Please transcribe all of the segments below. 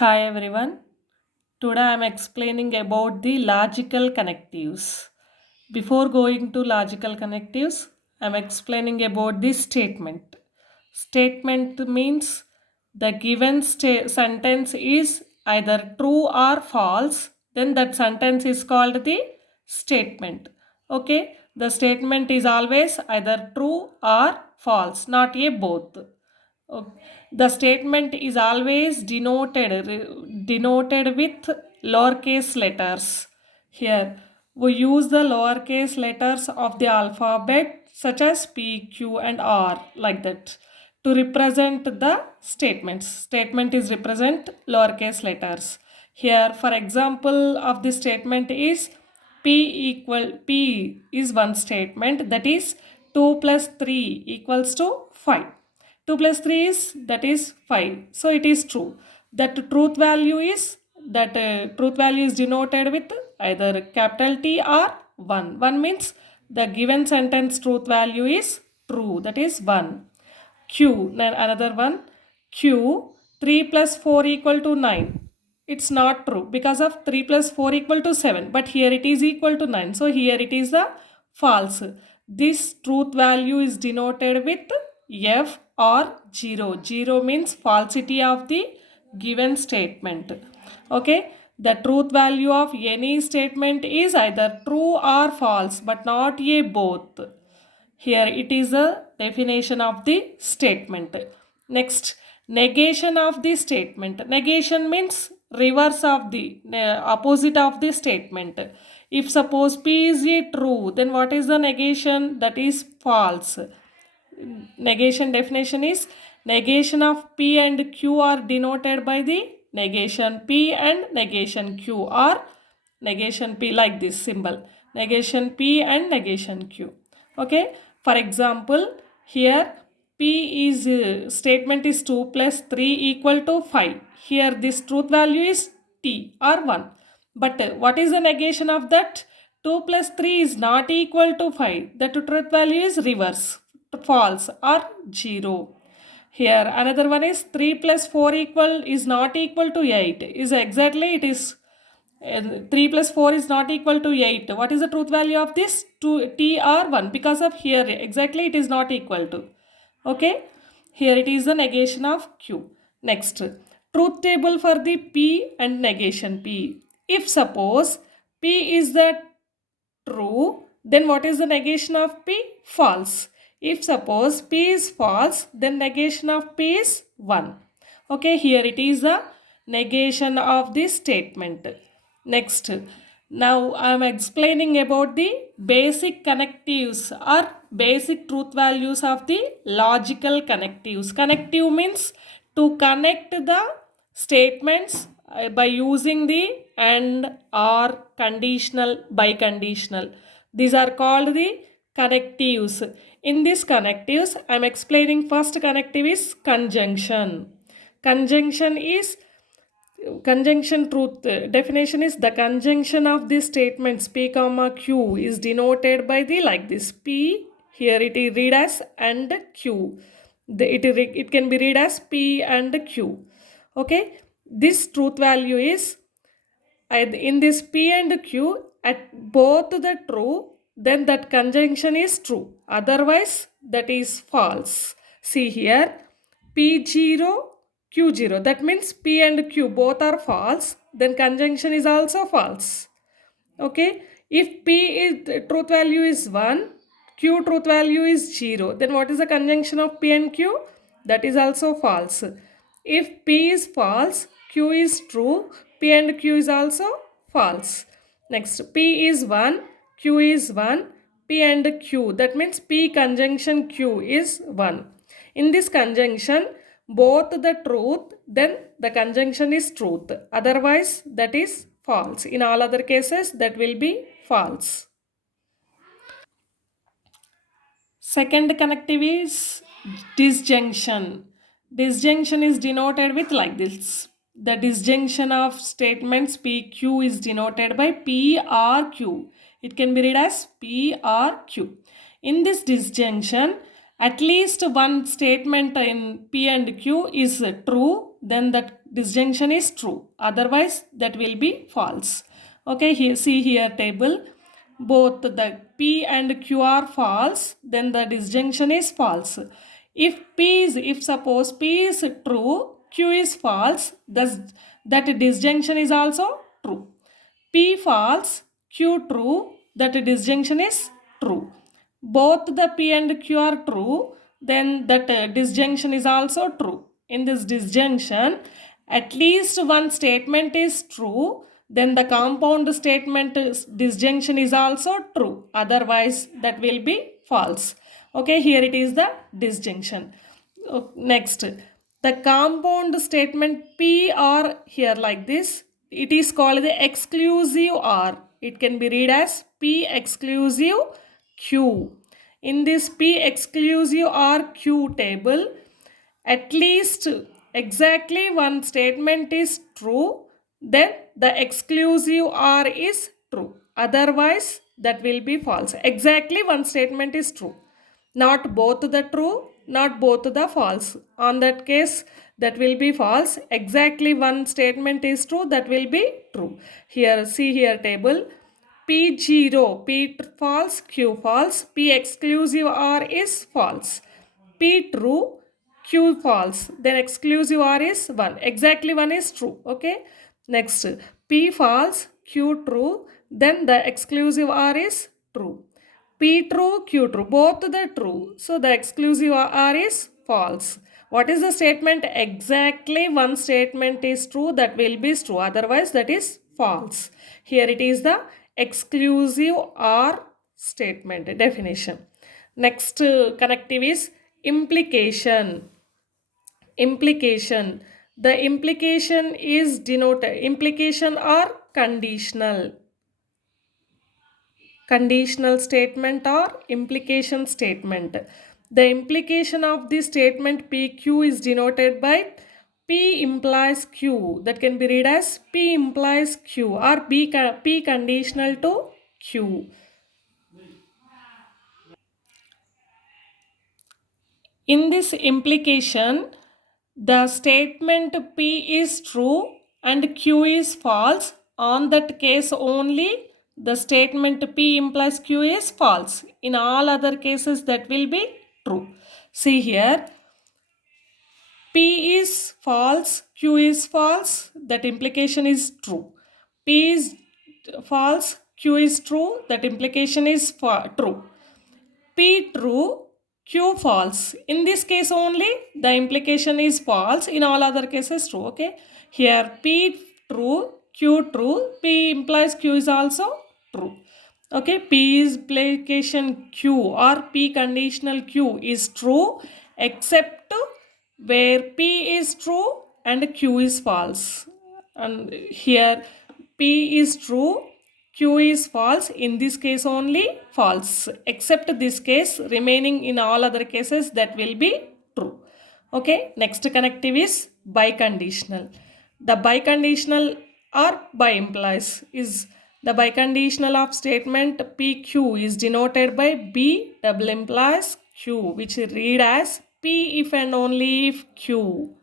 Hi everyone. Today I am explaining about the logical connectives. Before going to logical connectives, I am explaining about the statement. Statement means the given sentence is either true or false, then that sentence is called the statement. Okay, the statement is always either true or false, not a both. Okay. The statement is always denoted with lowercase letters. Here, we use the lowercase letters of the alphabet such as P, Q and R like that to represent the statements. Statement is represent lowercase letters. Here, for example of the statement is P is one statement, that is 2 plus 3 equals to 5. 2 plus 3 is 5, so it is true. That truth value is denoted with either capital T or 1. 1 means the given sentence truth value is true, that is 1. Q, then another one, Q, 3 plus 4 equal to 9. It's not true because of 3 plus 4 equal to 7, but here it is equal to 9, so here it is the false. This truth value is denoted with F or 0. 0 means falsity of the given statement. Okay, the truth value of any statement is either true or false, but not a both. Here it is a definition of the statement. Next, negation of the statement. Negation means reverse of the opposite of the statement. If suppose P is a true, then what is the negation? That is false. Negation definition is negation of P and Q are denoted by the negation P and negation Q, or negation P like this symbol. Negation P and negation Q. Okay. For example, here P is statement is 2 plus 3 equal to 5. Here this truth value is T or 1. But what is the negation of that? 2 plus 3 is not equal to 5. The truth value is reverse, false or 0. Here another one is 3 plus 4 is not equal to 8. Is exactly it is 3 plus 4 is not equal to 8. What is the truth value of this? T or 1, because of here exactly it is not equal to. Okay. Here it is the negation of Q. Next, truth table for the P and negation P. If suppose P is the true, then what is the negation of P? False. If suppose P is false, then negation of P is 1. Okay, here it is the negation of this statement. Next, now I am explaining about the basic connectives or basic truth values of the logical connectives. Connective means to connect the statements by using the and, or, conditional, biconditional. These are called the connectives. In these connectives, I am explaining first connective is conjunction. Conjunction is conjunction truth definition is the conjunction of the statements P comma Q is denoted by the like this P. Here it is read as and Q. It can be read as P and Q. Okay, this truth value is in this P and Q at both the true, then that conjunction is true. Otherwise, that is false. See here, P0, Q0. That means P and Q both are false. Then conjunction is also false. Okay. If P is truth value is 1, Q truth value is 0, then what is the conjunction of P and Q? That is also false. If P is false, Q is true, P and Q is also false. Next, P is 1, Q is 1, P and Q. That means P conjunction Q is 1. In this conjunction, both the truth, then the conjunction is truth. Otherwise, that is false. In all other cases, that will be false. Second connective is disjunction. Disjunction is denoted with like this. The disjunction of statements PQ is denoted by P or Q. It can be read as P or Q. In this disjunction, at least one statement in P and Q is true, then that disjunction is true. Otherwise, that will be false. Okay, here see here table. Both the P and Q are false, then the disjunction is false. If suppose P is true, Q is false, thus that disjunction is also true. P false, Q true, that disjunction is true. Both the P and Q are true, then that disjunction is also true. In this disjunction, at least one statement is true, then the compound statement disjunction is also true. Otherwise, that will be false. Okay, here it is the disjunction. Next, the compound statement P or here like this, it is called the exclusive or. It can be read as P exclusive Q. In this P exclusive or Q table, at least exactly one statement is true, then the exclusive or is true. Otherwise, that will be false. Exactly one statement is true. Not both the true, not both the false. On that case, that will be false. Exactly one statement is true, that will be true. Here, see here table. P0, P false, Q false, P exclusive or is false. P true, Q false. Then exclusive or is 1. Exactly 1 is true. Okay. Next, P false, Q true. Then the exclusive or is true. P true, Q true. Both the true. So the exclusive or is false. What is the statement? Exactly one statement is true, that will be true. Otherwise, that is false. Here it is the exclusive or statement definition. Next connective is implication. Implication. The implication is denoted. Implication or conditional. Conditional statement or implication statement. The implication of the statement PQ is denoted by P implies Q. That can be read as P implies Q or P conditional to Q. In this implication, the statement P is true and Q is false. On that case only, the statement P implies Q is false. In all other cases, that will be true. See here, P is false, Q is false, that implication is true. P is false, Q is true, that implication is true. P true, Q false. In this case only, the implication is false. In all other cases, true. Okay. Here, P true, Q true. P implies Q is also true. Okay. P is implication Q or P conditional Q is true, except where P is true and Q is false. And here, P is true, Q is false. In this case only false. Except this case, remaining in all other cases, that will be true. Okay. Next connective is biconditional. The biconditional or by implies is the biconditional of statement PQ is denoted by B double implies Q, which read as P if and only if Q.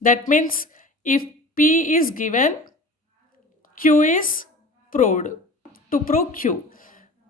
That means if P is given, Q is proved to prove Q.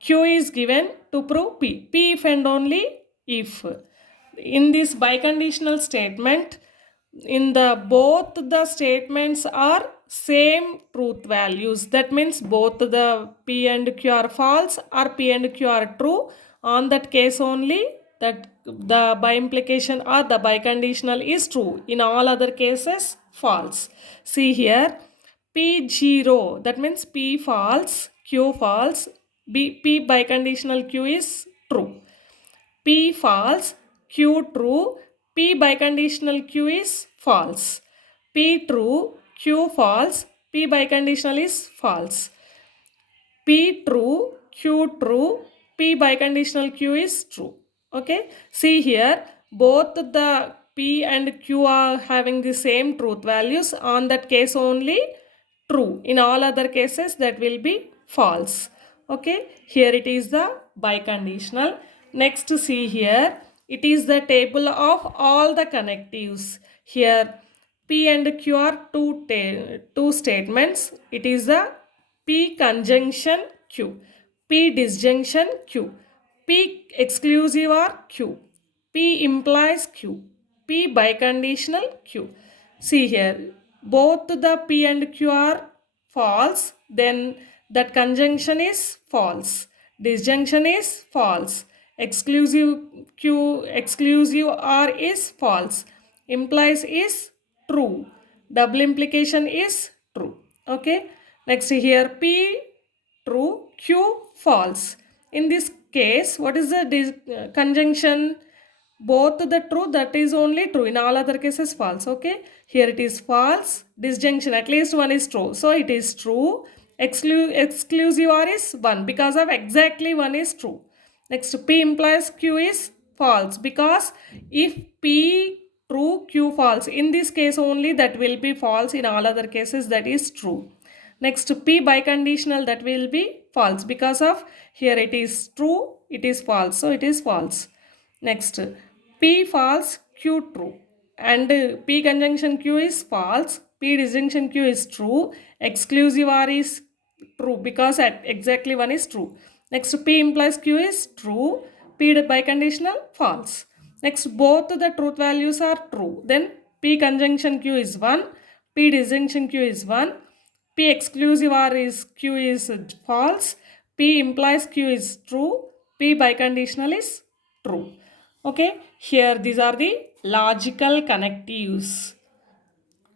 Q is given to prove P. P if and only if. In this biconditional statement, in the both the statements are same truth values. That means both the P and Q are false or P and Q are true. On that case only, that the by implication or the biconditional is true. In all other cases, false. See here, P0, that means P false, Q false, P biconditional Q is true. P false, Q true, P biconditional Q is false. P true, Q false, P biconditional is false. P true, Q true, P biconditional Q is true. Okay. See here, both the P and Q are having the same truth values. On that case only true. In all other cases, that will be false. Okay. Here it is the biconditional. Next, see here, it is the table of all the connectives. Here P and Q are two statements. It is a P conjunction Q, P disjunction Q, P exclusive or Q, P implies Q, P biconditional Q. See here, both the P and Q are false, then that conjunction is false. Disjunction is false. Exclusive Q, exclusive R is false. Implies is true. Double implication is true. Okay. Next here P true, Q false. In this case, what is the conjunction? Both the true, that is only true. In all other cases false. Okay. Here it is false. Disjunction, at least one is true. So it is true. Exclusive or is 1 because of exactly one is true. Next P implies Q is false because if P true, Q false. In this case only that will be false. In all other cases that is true. Next P biconditional, that will be false because of here it is true, it is false. So it is false. Next P false, Q true. And P conjunction Q is false. P disjunction Q is true. Exclusive R is true because at exactly one is true. Next P implies Q is true. P biconditional false. Next both the truth values are true. Then P conjunction Q is 1. P disjunction Q is 1. P exclusive R is Q is false. P implies Q is true. P biconditional is true. Okay, here these are the logical connectives.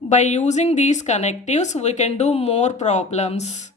By using these connectives, we can do more problems.